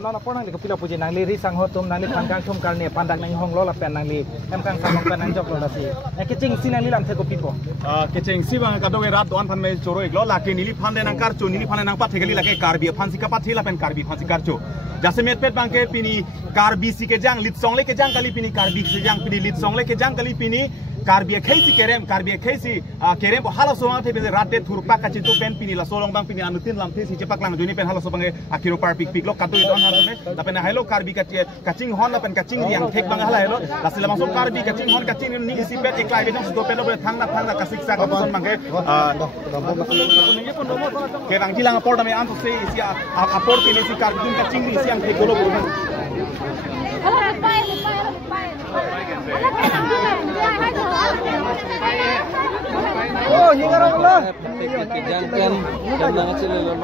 Nona porang di kapila puji nang liri sang hotum nang li pangkang tum karne pandang nang hong lola pen nang li emkang samong pen nang jok lola si kecing sinang lilam theko pipo kecing si bang kadong rat doan pan me choro iglo laki nili phande nang karcho nili phande nang pat thegeli lake karbi phansi ka pat thila pen karbi phansi karcho jase met pet bang ke pini karbi si ke jang lit songle ke jang kali pini karbi se jang pini lit songle ke jang kali pini karbi khaisi kerem kerem hala songa the be rat de thurpa ka chitu pen pini la solong bang pini anutin lam the si jepak lang joni pen hala so bang akiro par pik pik lo katu don hala me la pen hello karbi ka kaching hon la pen kaching riang thek bang hala hello la sila masuk karbi kaching hon kaching ni isi pet eklai be jong do pen lo thang na ka siksa ka son bang ke bang jilang apor dame anto se isi apor pini si karbi kaching isi ang thek lo bo oh hingar Allah kejangkan dan banget sih lo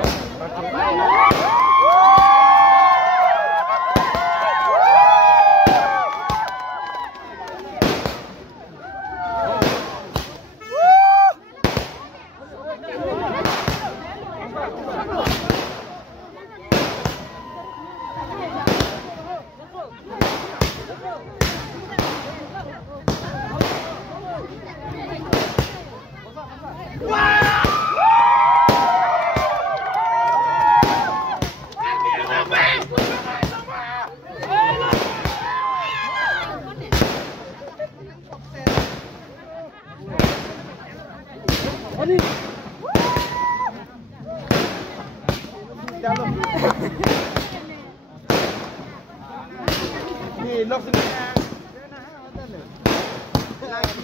Ni lock sini.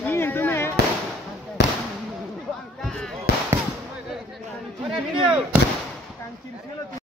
Ni yang tu ni.